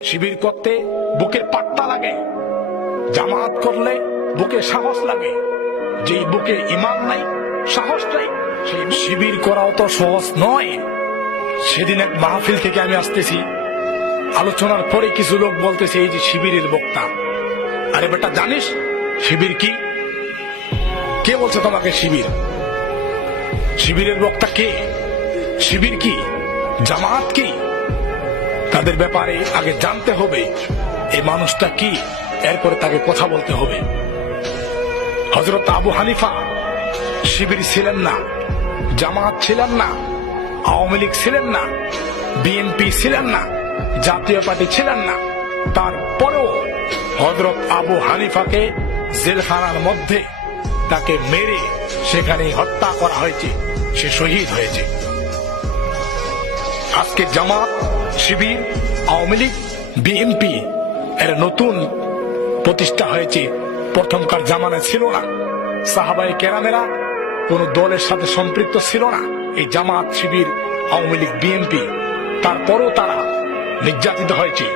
শিবির করতে বুকের পাট্টা লাগে, জামাত করলে বুকে সাহস লাগে। যেই বুকে ঈমান নাই, সাহস নাই, সেই শিবির করাও তো সহজ নয়। সেদিন এক মাহফিল থেকে আমি আসতেছি, আলোচনার পরে কিছু লোক বলতেছে এই যে শিবিরের বক্তা। আরে বেটা, জানিস শিবির কি? কে বলছে তোমাকে শিবির? শিবিরের বক্তা কে? শিবির কি? জামাত কি? তাদের ব্যাপারে আগে জানতে হবে এই মানুষটা কি, এরপরে তাকে কথা বলতে হবে। হযরত আবু হানিফা শিবির ছিলেন না, জামাত ছিলেন না, আওয়ামী লীগ ছিলেন না, বিএনপি ছিলেন না, জাতীয় পার্টি ছিলেন না। তারপরেও হযরত আবু হানিফাকে জেলখানার মধ্যে তাকে মেরে সেখানে হত্যা করা হয়েছে, সে শহীদ হয়েছে। আজকে জামাত, শিবির, আওয়ামী লীগ, বিএনপি এর নতুন প্রতিষ্ঠা হয়েছে, প্রথমকার জামানায় ছিল না। সাহাবায়ে কেরামেরা কোন দলের সাথে সম্পৃক্ত ছিল না। এই জামাত, শিবির, আওয়ামী লীগ, বিএনপি, তারপরও তারা নির্যাতিত হয়েছে।